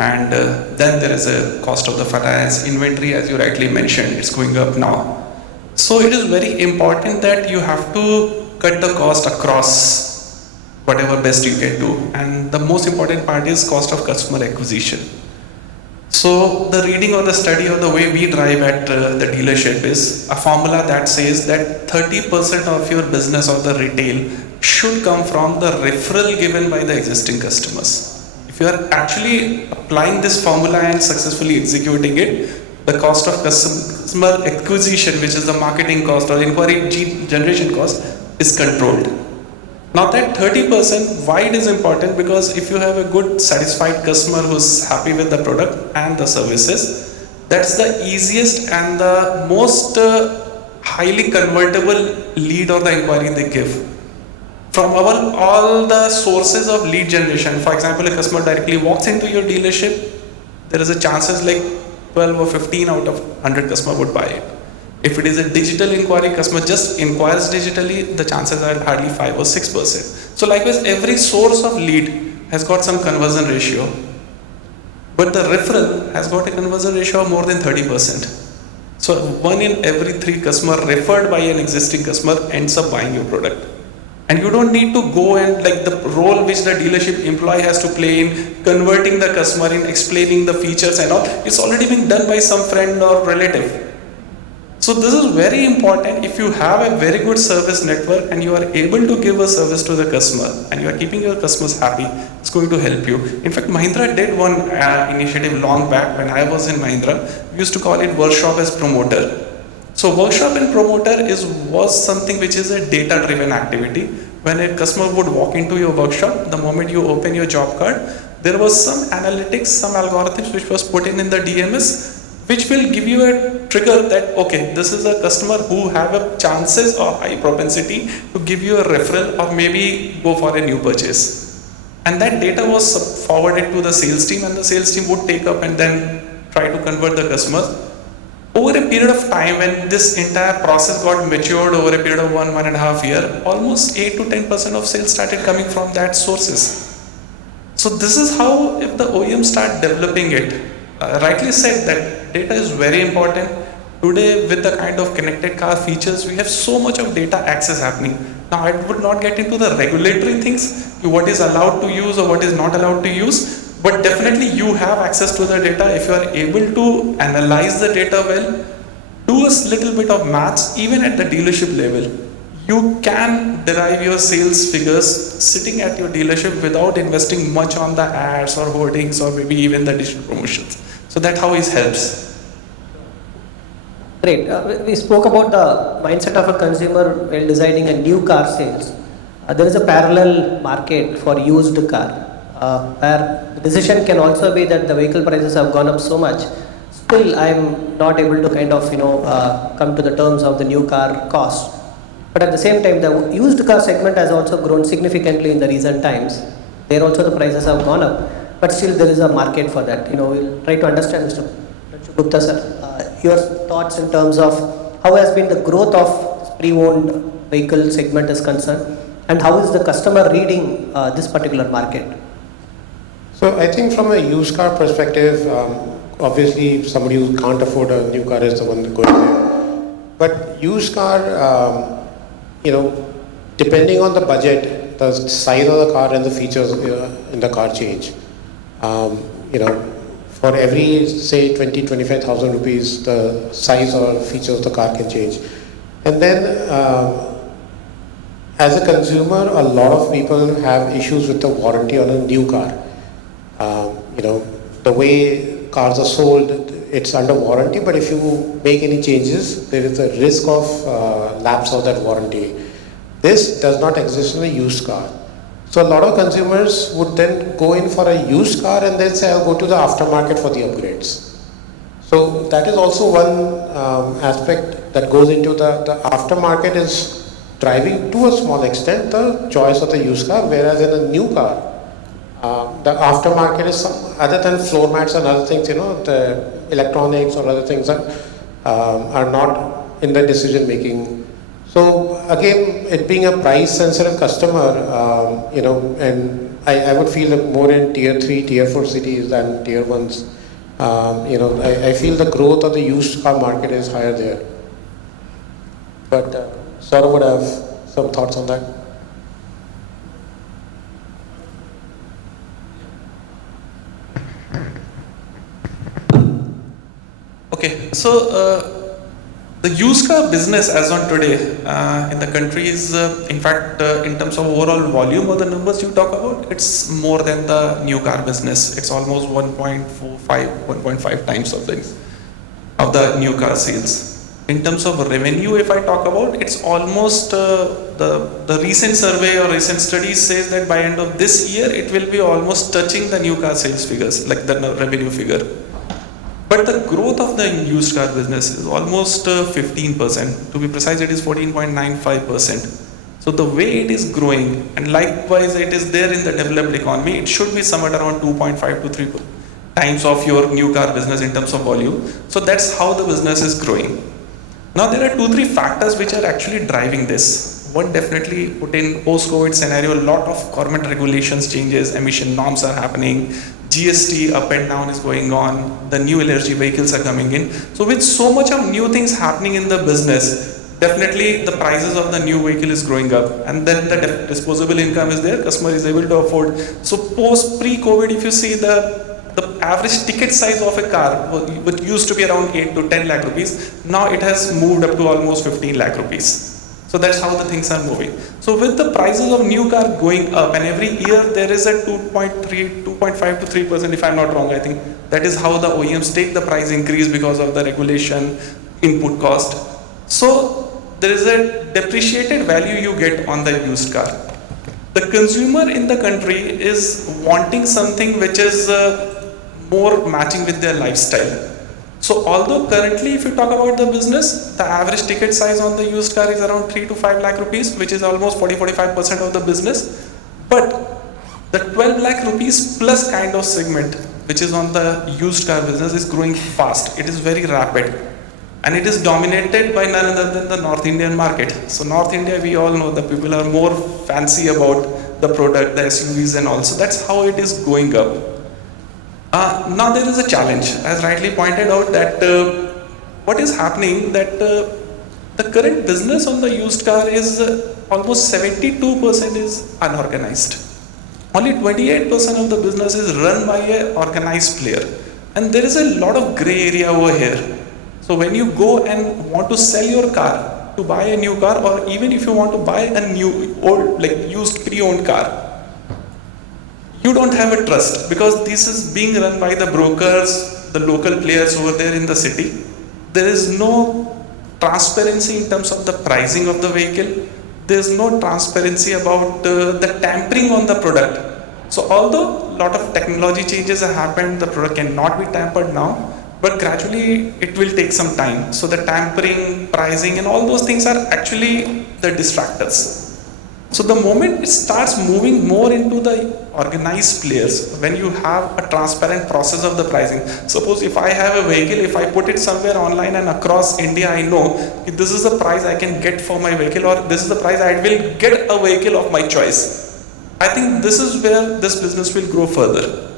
And then there is a cost of the finance, inventory, as you rightly mentioned, it's going up now. So it is very important that you have to cut the cost across whatever best you can do. And the most important part is cost of customer acquisition. So the reading or the study or the way we drive at the dealership is a formula that says that 30% of your business or the retail should come from the referral given by the existing customers. If you are actually applying this formula and successfully executing it, the cost of customer acquisition, which is the marketing cost or inquiry generation cost, is controlled. Now that 30%, why it is important? Because if you have a good satisfied customer who's happy with the product and the services, that's the easiest and the most highly convertible lead or the inquiry they give. From all the sources of lead generation, for example, a customer directly walks into your dealership, there is a chances like 12 or 15 out of 100 customer would buy it. If it is a digital inquiry, customer just inquires digitally, the chances are hardly 5 or 6%. So likewise, every source of lead has got some conversion ratio, but the referral has got a conversion ratio of more than 30%. So 1 in every 3 customer referred by an existing customer ends up buying your product. And you don't need to go and like the role which the dealership employee has to play in converting the customer, in explaining the features and all. It's already been done by some friend or relative. So this is very important. If you have a very good service network and you are able to give a service to the customer and you are keeping your customers happy, it's going to help you. In fact, Mahindra did one initiative long back when I was in Mahindra. We used to call it workshop as promoter. So workshop and promoter was something which is a data-driven activity. When a customer would walk into your workshop, the moment you open your job card, there was some analytics, some algorithms which was put in the DMS, which will give you a trigger that, okay, this is a customer who have a chances or high propensity to give you a referral or maybe go for a new purchase. And that data was forwarded to the sales team and the sales team would take up and then try to convert the customers. Over a period of time, when this entire process got matured over a period of 1.5 years, almost 8 to 10% of sales started coming from that sources. So this is how, if the OEM start developing it, rightly said that data is very important. Today, with the kind of connected car features, we have so much of data access happening. Now, I would not get into the regulatory things, what is allowed to use or what is not allowed to use. But definitely you have access to the data. If you are able to analyze the data well, do a little bit of maths, even at the dealership level, you can derive your sales figures sitting at your dealership without investing much on the ads or hoardings or maybe even the digital promotions. So that's how it helps. Great. We spoke about the mindset of a consumer while designing a new car sales. There is a parallel market for used car. Where the decision can also be that the vehicle prices have gone up so much, still I'm not able to kind of come to the terms of the new car cost. But at the same time, the used car segment has also grown significantly in the recent times. There also the prices have gone up, but still there is a market for that. We'll try to understand, Mr. Gupta sir, your thoughts in terms of how has been the growth of pre-owned vehicle segment is concerned, and how is the customer reading this particular market? So I think from a used car perspective, obviously somebody who can't afford a new car is the one going there. But used car, depending on the budget, the size of the car and the features in the car change. For every say 20,000-25,000 rupees, the size or features of the car can change. And then as a consumer, a lot of people have issues with the warranty on a new car. The way cars are sold, it's under warranty, but if you make any changes, there is a risk of lapse of that warranty. This does not exist in a used car. So a lot of consumers would then go in for a used car and then say, I'll go to the aftermarket for the upgrades. So that is also one aspect that goes into the aftermarket is driving to a small extent the choice of the used car, whereas in a new car, the aftermarket is some, other than floor mats and other things, the electronics or other things that are not in the decision making. So again, it being a price sensitive customer, and I would feel more in tier 3, tier 4 cities than tier 1s. I feel the growth of the used car market is higher there. But Saurav would have some thoughts on that. Okay, so the used car business as on today in the country is, in fact, in terms of overall volume or the numbers you talk about, it's more than the new car business. It's almost 1.5 times of the new car sales. In terms of revenue, if I talk about, it's almost the recent survey or recent studies says that by end of this year, it will be almost touching the new car sales figures, like the revenue figure. But the growth of the used car business is almost 15%. To be precise, it is 14.95%. So the way it is growing, and likewise it is there in the developed economy, it should be somewhere around 2.5 to 3 times of your new car business in terms of volume. So that's how the business is growing. Now there are 2-3 factors which are actually driving this. One, definitely put in post-COVID scenario, a lot of government regulations changes, emission norms are happening, GST up and down is going on, the new energy vehicles are coming in. So with so much of new things happening in the business, definitely the prices of the new vehicle is growing up, and then the disposable income is there, customer is able to afford. So pre-COVID, if you see the average ticket size of a car, which used to be around 8 to 10 lakh rupees, now it has moved up to almost 15 lakh rupees. So that's how the things are moving. So with the prices of new car going up, and every year there is a 2.5 to 3%, if I'm not wrong, I think that is how the OEMs take the price increase because of the regulation, input cost. So there is a depreciated value you get on the used car. The consumer in the country is wanting something which is more matching with their lifestyle. So although currently if you talk about the business, the average ticket size on the used car is around 3 to 5 lakh rupees, which is almost 40-45% of the business. But the 12 lakh rupees plus kind of segment, which is on the used car business, is growing fast. It is very rapid. And it is dominated by none other than the North Indian market. So North India, we all know that people are more fancy about the product, the SUVs and all. So that's how it is going up. Now there is a challenge, as rightly pointed out, that what is happening that the current business on the used car is almost 72% is unorganized. Only 28% of the business is run by an organized player, and there is a lot of gray area over here. So when you go and want to sell your car to buy a new car, or even if you want to buy a new old used pre-owned car, you don't have a trust, because this is being run by the brokers, the local players over there in the city. There is no transparency in terms of the pricing of the vehicle. There is no transparency about the tampering on the product. So although a lot of technology changes have happened, the product cannot be tampered now, but gradually it will take some time. So the tampering, pricing and all those things are actually the distractors. So the moment it starts moving more into the organized players, when you have a transparent process of the pricing. Suppose if I have a vehicle, if I put it somewhere online and across India, I know if this is the price I can get for my vehicle, or this is the price I will get a vehicle of my choice. I think this is where this business will grow further.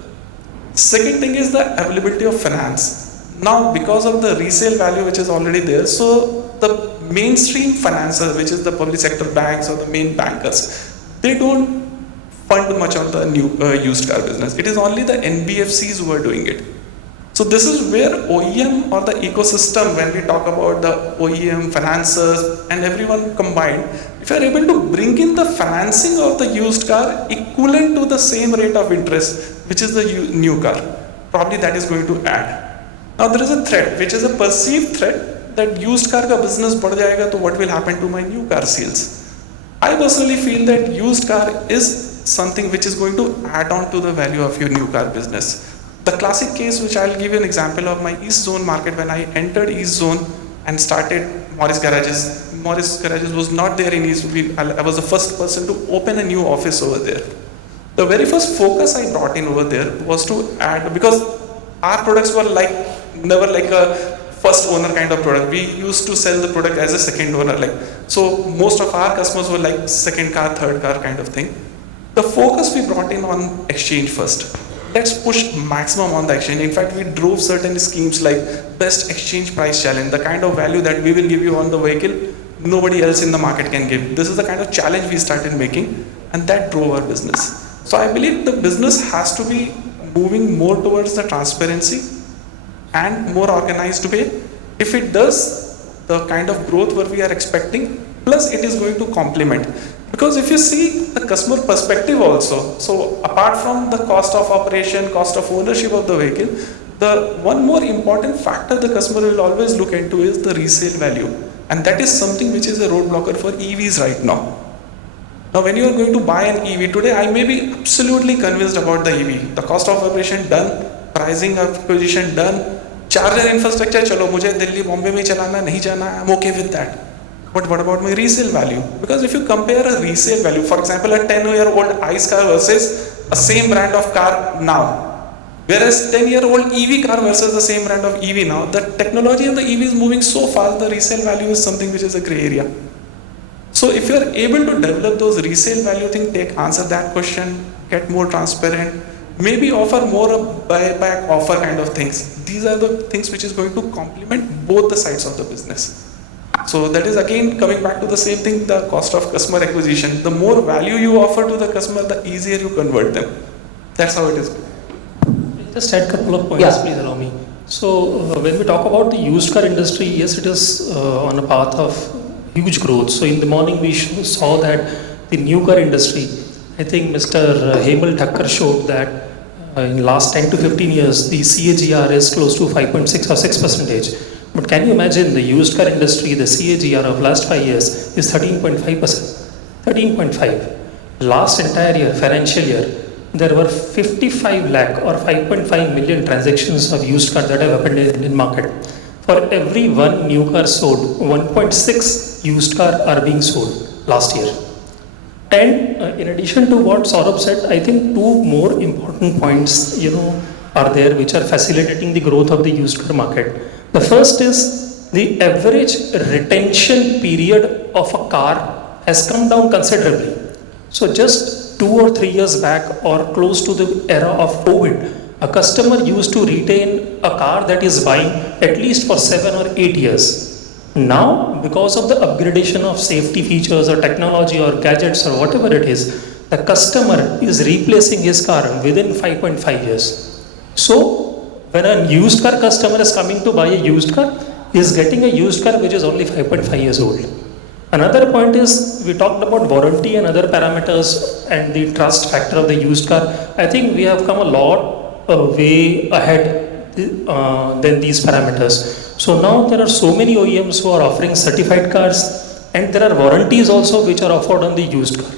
Second thing is the availability of finance. Now because of the resale value which is already there, so the mainstream financiers, which is the public sector banks or the main bankers, they don't fund much on the new used car business. It is only the NBFCs who are doing it. So this is where OEM or the ecosystem, when we talk about the OEM, financiers and everyone combined, if you are able to bring in the financing of the used car equivalent to the same rate of interest, which is the new car, probably that is going to add. Now there is a threat, which is a perceived threat, that used car ka business बढ़ जाएगा, तो what will happen to my new car sales? I personally feel that used car is something which is going to add on to the value of your new car business. The classic case, which I'll give you an example of my East Zone market, when I entered East Zone and started Morris Garages. Morris Garages was not there in East. I was the first person to open a new office over there. The very first focus I brought in over there was to add, because our products were never like a first owner kind of product. We used to sell the product as a second owner, so most of our customers were like second car, third car kind of thing. The focus we brought in on exchange first. Let's push maximum on the exchange. In fact, we drove certain schemes like best exchange price challenge, the kind of value that we will give you on the vehicle, nobody else in the market can give. This is the kind of challenge we started making, and that drove our business. So I believe the business has to be moving more towards the transparency and more organized way. If it does the kind of growth what we are expecting, plus it is going to complement. Because if you see the customer perspective also, so apart from the cost of operation, cost of ownership of the vehicle, the one more important factor the customer will always look into is the resale value. And that is something which is a roadblocker for EVs right now. Now when you are going to buy an EV today, I may be absolutely convinced about the EV. The cost of operation done, pricing acquisition done, charger infrastructure, chalo mujhe Delhi, Bombay mein chalana nahi jana, I'm okay with that. But what about my resale value? Because if you compare a resale value, for example, a 10-year-old ICE car versus a same brand of car now, whereas 10-year-old EV car versus the same brand of EV now, the technology of the EV is moving so fast, the resale value is something which is a gray area. So if you are able to develop those resale value thing, answer that question, get more transparent, maybe offer more a buyback offer kind of things. These are the things which is going to complement both the sides of the business. So that is again coming back to the same thing, the cost of customer acquisition. The more value you offer to the customer, the easier you convert them. That's how it is. Just add a couple of points, please allow me. So when we talk about the used car industry, yes, it is on a path of huge growth. So in the morning we saw that the new car industry, I think Mr. Hemal Thakkar showed that in last 10 to 15 years, the CAGR is close to 5.6 or 6%. But can you imagine the used car industry, the CAGR of last 5 years is 13.5%. 13.5. Last entire year, financial year, there were 55 lakh or 5.5 million transactions of used car that have happened in the Indian market. For every one new car sold, 1.6 used car are being sold last year. And in addition to what Saurabh said, I think two more important points, are there which are facilitating the growth of the used car market. The first is the average retention period of a car has come down considerably. So just 2 or 3 years back or close to the era of COVID, a customer used to retain a car that is buying at least for 7 or 8 years. Now, because of the upgradation of safety features or technology or gadgets or whatever it is, the customer is replacing his car within 5.5 years. So, when a used car customer is coming to buy a used car, he is getting a used car which is only 5.5 years old. Another point is, we talked about warranty and other parameters and the trust factor of the used car. I think we have come a lot way ahead than these parameters. So now there are so many OEMs who are offering certified cars, and there are warranties also which are offered on the used car.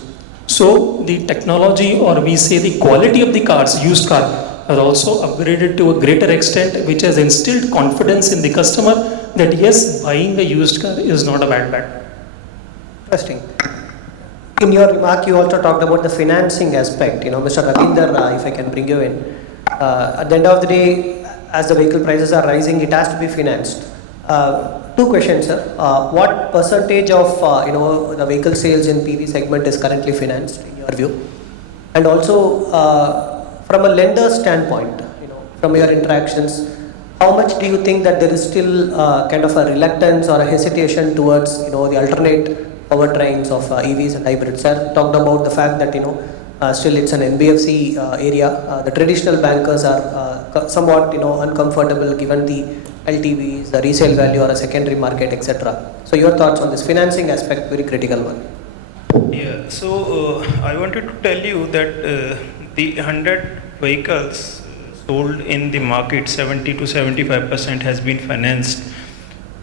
So the technology, or we say the quality of the cars, used car, are also upgraded to a greater extent, which has instilled confidence in the customer that yes, buying a used car is not a bad bet. Interesting. In your remark, you also talked about the financing aspect. Mr. Ravinder, if I can bring you in. At the end of the day, as the vehicle prices are rising, it has to be financed. Two questions, sir. What percentage of the vehicle sales in PV segment is currently financed, in your view? And also, from a lender standpoint, from your interactions, how much do you think that there is still kind of a reluctance or a hesitation towards the alternate powertrains of EVs and hybrids? Sir talked about the fact that still it's an NBFC area. The traditional bankers are somewhat uncomfortable given the LTVs, the resale value or a secondary market, etc. So your thoughts on this financing aspect, very critical one. Yeah, so I wanted to tell you that the 100 vehicles sold in the market, 70 to 75% has been financed.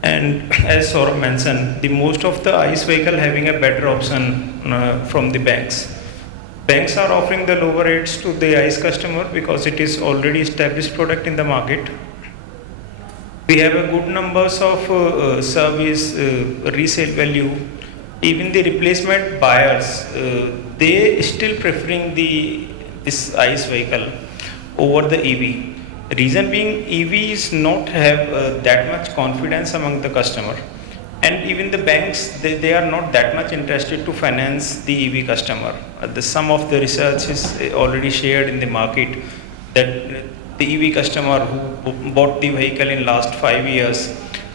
And as Saurabh mentioned, the most of the ICE vehicle having a better option from the banks. banks are offering the lower rates to the ICE customer because it is already established product in the market. We have a good numbers of service, resale value. Even the replacement buyers, they still preferring this ICE vehicle over the EV. Reason being, EVs not have that much confidence among the customer, and even the banks they are not that much interested to finance the EV customer. Some of the research is already shared in the market that the EV customer who bought the vehicle in last 5 years,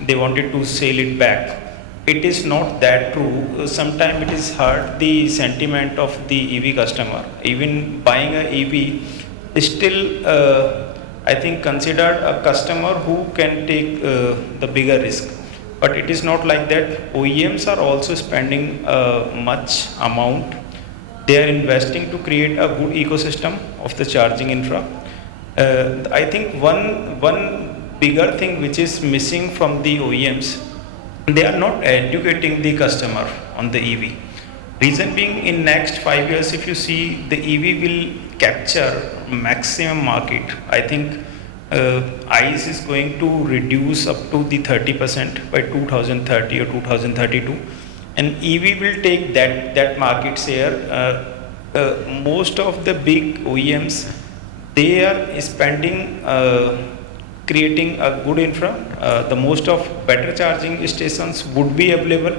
they wanted to sell it back. It is not that true. Sometimes it is hurt the sentiment of the EV customer. Even buying a EV is still, I think, considered a customer who can take the bigger risk. But it is not like that. OEMs are also spending much amount. They are investing to create a good ecosystem of the charging infra. I think one bigger thing which is missing from the OEMs, they are not educating the customer on the EV. Reason being, in next 5 years, if you see, the EV will capture maximum market. I think ICE is going to reduce up to the 30% by 2030 or 2032, and EV will take that market share. Most of the big OEMs, they are spending creating a good infra. The most of better charging stations would be available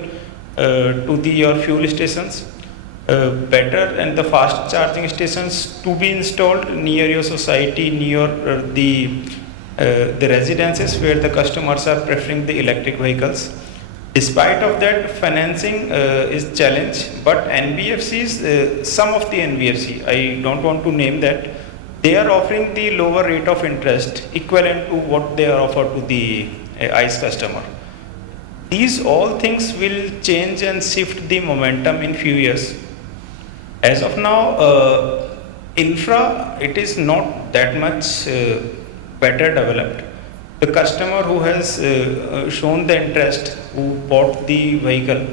to your fuel stations. Better and the fast charging stations to be installed near your society, near the residences where the customers are preferring the electric vehicles. Despite of that, financing is challenge, but NBFCs, some of the NBFC, I don't want to name that, they are offering the lower rate of interest equivalent to what they are offered to the ICE customer. These all things will change and shift the momentum in few years. As of now, infra, it is not that much better developed. The customer who has shown the interest, who bought the vehicle,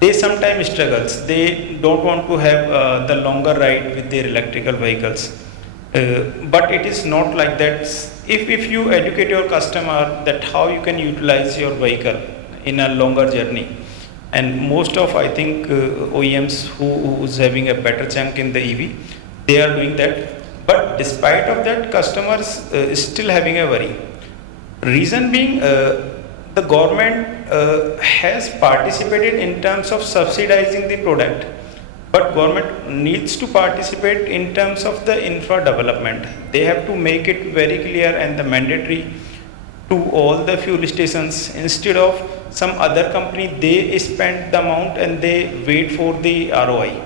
they sometimes struggles. They don't want to have the longer ride with their electrical vehicles. But it is not like that. If you educate your customer that how you can utilize your vehicle in a longer journey, and most of, I think, OEMs who's having a better chunk in the EV, they are doing that. But despite of that, customers is still having a worry. Reason being, the government has participated in terms of subsidizing the product, but government needs to participate in terms of the infra development. They have to make it very clear and the mandatory to all the fuel stations. Instead of some other company, they spend the amount and they wait for the ROI.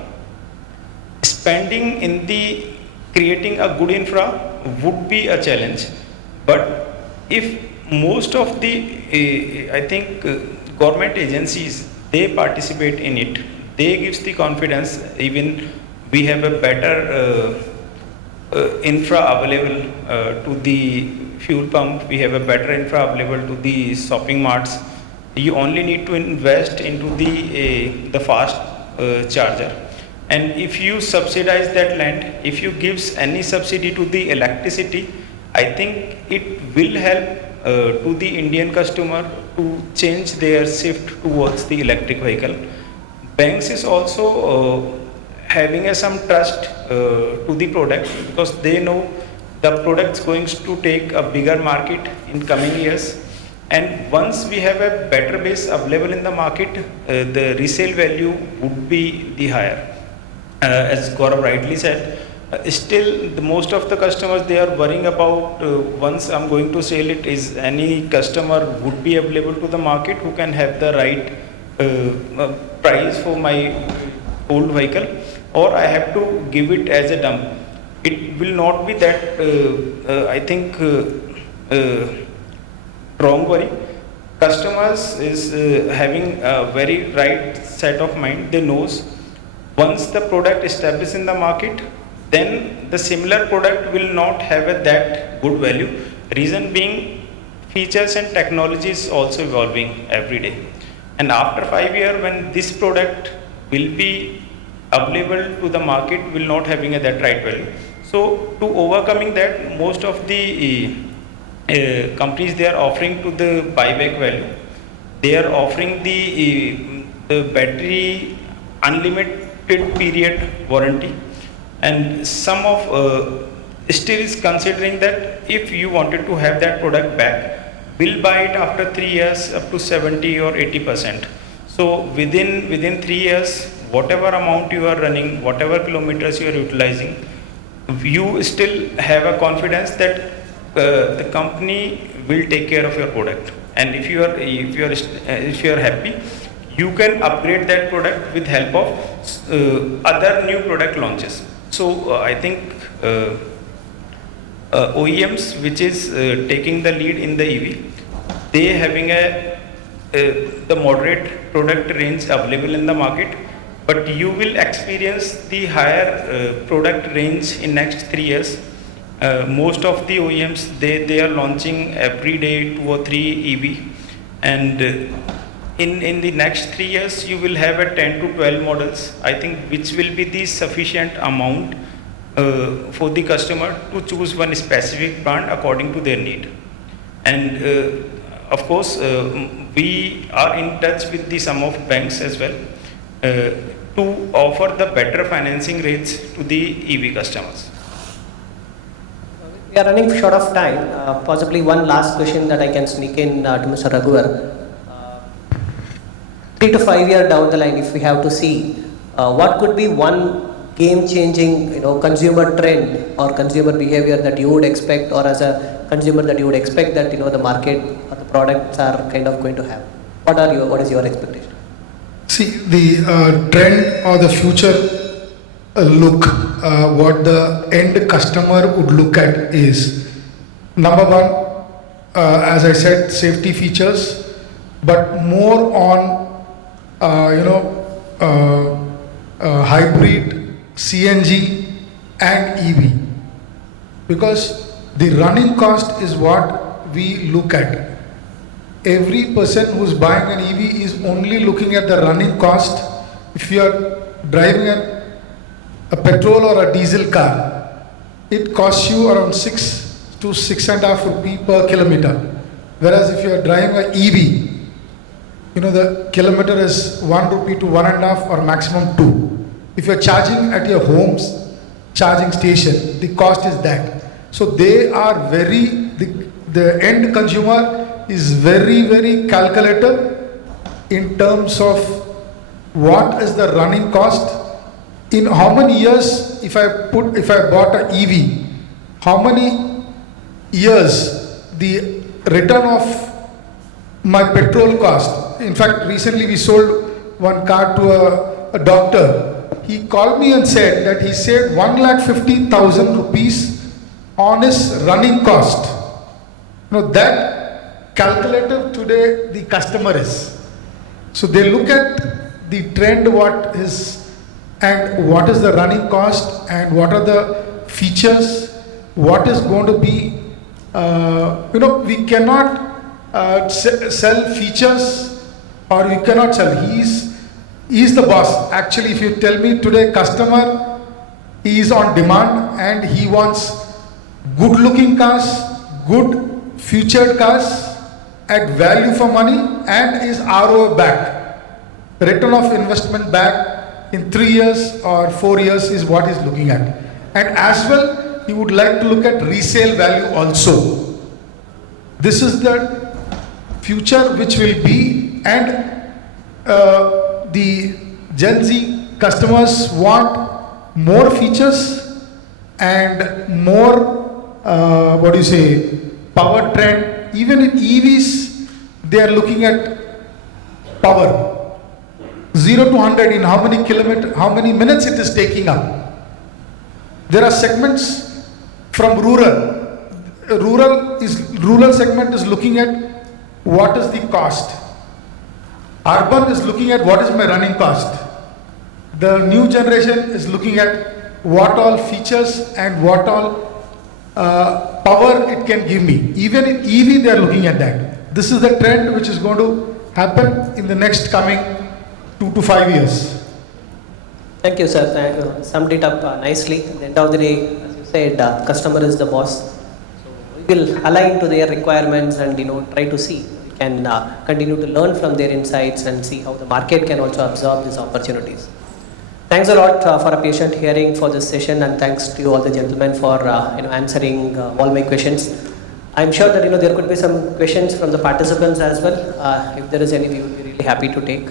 Spending in the creating a good infra would be a challenge, but if most of the I think government agencies, they participate in it, they gives the confidence. Even we have a better infra available to the fuel pump, we have a better infra available to the shopping marts. You only need to invest into the fast charger. And if you subsidize that land, if you gives any subsidy to the electricity, I think it will help to the Indian customer to change their shift towards the electric vehicle. Banks is also having some trust to the product because they know the product's going to take a bigger market in coming years. And once we have a better base available in the market, the resale value would be the higher. As Gaurav rightly said, still the most of the customers, they are worrying about once I'm going to sell it, is any customer would be available to the market who can have the right price for my old vehicle, or I have to give it as a dump. It will not be that I think wrong worry. Customers is having a very right set of mind. They knows once the product established in the market, then the similar product will not have that good value. Reason being, features and technology is also evolving every day. And after 5 years, when this product will be available to the market will not having a that right value. So to overcoming that, most of the companies, they are offering to the buyback value. They are offering the battery unlimited period warranty, and some of still is considering that if you wanted to have that product back, will buy it after 3 years up to 70 or 80%. So within 3 years, whatever amount you are running, whatever kilometers you are utilizing, you still have a confidence that the company will take care of your product. And if you are happy, you can upgrade that product with help of other new product launches. So I think OEMs which is taking the lead in the EV, they having the moderate product range available in the market, but you will experience the higher product range in next 3 years. Most of the OEMs, they are launching every day 2 or 3 EV, and in the next 3 years you will have a 10 to 12 models, I think, which will be the sufficient amount for the customer to choose one specific brand according to their need. And of course, we are in touch with the some of banks as well to offer the better financing rates to the EV customers. We are running short of time. Possibly one last question that I can sneak in to Mr. Raghuvar. 3 to 5 years down the line, if we have to see, what could be one game-changing, consumer trend or consumer behavior that you would expect, or as a consumer that you would expect that the market or the products are kind of going to have? What is your expectation? See, the trend or the future look, what the end customer would look at is, number one, as I said, safety features, but more on, hybrid, CNG and EV. Because the running cost is what we look at. Every person who's buying an EV is only looking at the running cost. If you are driving a petrol or a diesel car, it costs you around 6 to 6.5 rupees per kilometer. Whereas if you are driving an EV, the kilometer is 1 rupee to 1.5 or maximum 2. If you are charging at your home's charging station, the cost is that. So they are the end consumer is very, very calculative in terms of what is the running cost. In how many years, if I bought an EV, how many years the return of my petrol cost. In fact, recently we sold one car to a doctor. He called me and said that he saved 1,50,000 rupees on his running cost. That calculative today the customer is. So they look at the trend, what is the running cost, and what are the features, what is going to be, we cannot sell features, or we cannot sell. He's the boss. Actually, if you tell me today, customer is on demand and he wants good looking cars, good featured cars at value for money, and is ROI back. Return of investment back in 3 years or 4 years is what he's looking at. And as well, he would like to look at resale value also. This is the future which will be, and the Gen Z customers want more features and more, power trend. Even in EVs, they are looking at power. 0 to 100 in how many minutes it is taking up. There are segments from rural. Rural segment is looking at what is the cost. Urban is looking at what is my running cost. The new generation is looking at what all features and what all power it can give me. Even in EV they are looking at that. This is the trend which is going to happen in the next coming 2 to 5 years. Thank you, sir. Thank you. Summed it up nicely. At the end of the day, as you said, customer is the boss. So we will align to their requirements and try to see we can continue to learn from their insights and see how the market can also absorb these opportunities. Thanks a lot for a patient hearing for this session, and thanks to all the gentlemen for answering all my questions. I'm sure that there could be some questions from the participants as well. If there is any, we would be really happy to take.